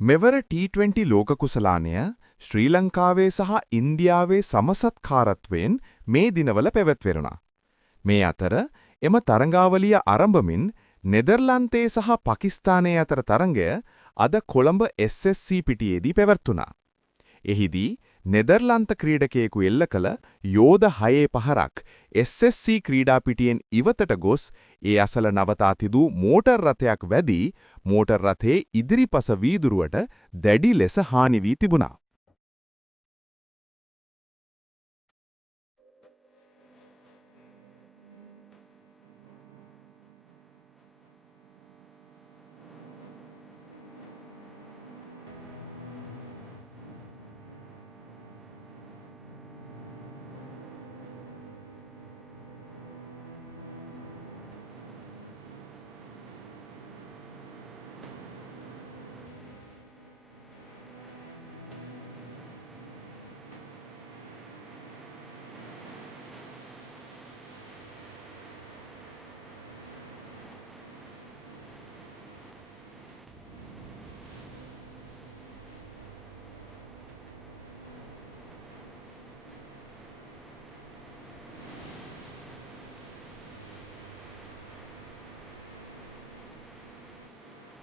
මෙවර T20 ලෝක කුසලානය ශ්‍රී ලංකාවේ සහ ඉන්දියාවේ සමසත්කාරත්වයෙන් මේ දිනවල පැවැත්වෙරුණා. මේ අතර එම තරඟාවලිය ආරම්භමින් නෙදර්ලන්තයේ සහ පාකිස්තානයේ අතර තරඟය අද කොළඹ SSC පිටියේදී පැවැත්වුණා. එහිදී නෙදර්ලන්ත ක්‍රීඩකයෙකු එල්ල කළ යෝධ 6 පහරක් SSC ක්‍රීඩා පිටියෙන් ඉවතට ගොස් ඒ අසල නවතා තිබූ මෝටර් රථයක් වැදී මෝටර් රථයේ ඉදිරිපස වීදුරුවට දැඩි ලෙස හානි වී තිබුණා.